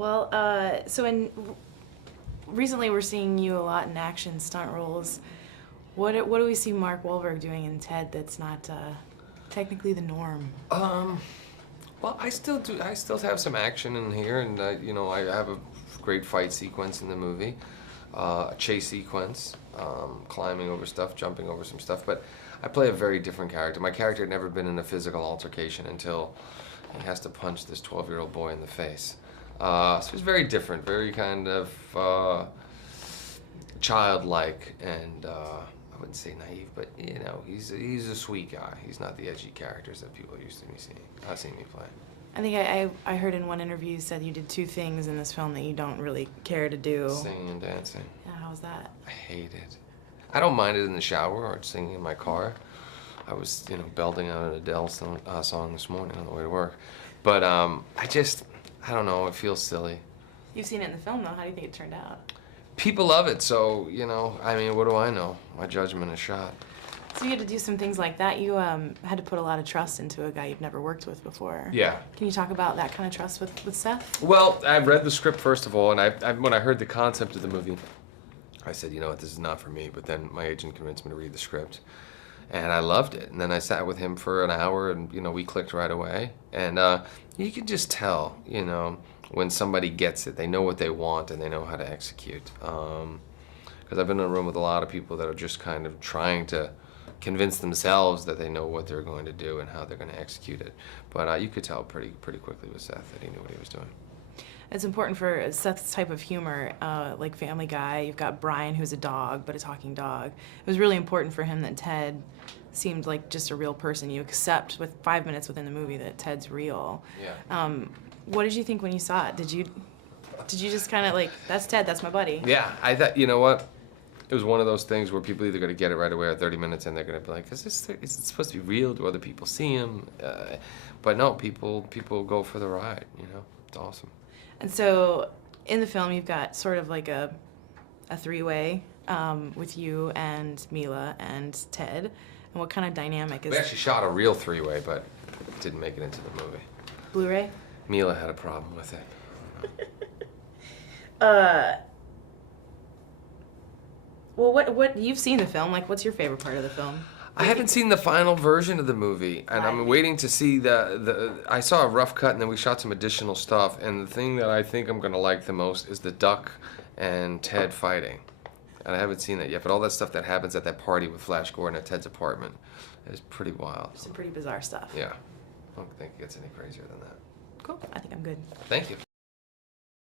Well, recently we're seeing you a lot in action stunt roles. What do we see Mark Wahlberg doing in Ted that's not technically the norm? Well, I still have some action in here, and you know, I have a great fight sequence in the movie, a chase sequence, climbing over stuff, jumping over some stuff. But I play a very different character. My character had never been in a physical altercation until he has to punch this 12-year-old boy in the face. So it's very different, very kind of childlike, and I wouldn't say naive, but you know, he's a sweet guy. He's not the edgy characters that people used to be seeing me play. I think I heard in one interview you said you did two things in this film that you don't really care to do. Singing and dancing. Yeah, how was that? I hate it. I don't mind it in the shower or singing in my car. I was, you know, belting out an Adele song this morning on the way to work. But I don't know, it feels silly. You've seen it in the film, though. How do you think it turned out? People love it, so, you know, I mean, what do I know? My judgment is shot. So you had to do some things like that. You had to put a lot of trust into a guy you've never worked with before. Yeah. Can you talk about that kind of trust with Seth? Well, I read the script first of all, and when I heard the concept of the movie, I said, you know what, this is not for me. But then my agent convinced me to read the script, and I loved it. And then I sat with him for an hour, and you know, we clicked right away. And you can just tell, you know, when somebody gets it, they know what they want and they know how to execute. Because I've been in a room with a lot of people that are just kind of trying to convince themselves that they know what they're going to do and how they're going to execute it. But you could tell pretty quickly with Seth that he knew what he was doing. It's important for Seth's type of humor, like Family Guy. You've got Brian, who's a dog, but a talking dog. It was really important for him that Ted seemed like just a real person. You accept with 5 minutes within the movie that Ted's real. Yeah. What did you think when you saw it? Did you just kind of like, that's Ted, that's my buddy? Yeah, I thought, you know what? It was one of those things where people either going to get it right away or 30 minutes and they're going to be like, is it supposed to be real? Do other people see him? But no, people go for the ride, you know? It's awesome. And so in the film, you've got sort of like a three-way with you and Mila and Ted. And what kind of dynamic is... We actually shot a real three-way, but it didn't make it into the movie. Blu-ray? Mila had a problem with it. Well, what you've seen the film, like what's your favorite part of the film? I haven't seen the final version of the movie, and I'm waiting to see I saw a rough cut, and then we shot some additional stuff, and the thing that I think I'm going to like the most is the Duck and Ted fighting. And I haven't seen that yet, but all that stuff that happens at that party with Flash Gordon at Ted's apartment is pretty wild. Some pretty bizarre stuff. Yeah. I don't think it gets any crazier than that. Cool. I think I'm good. Thank you.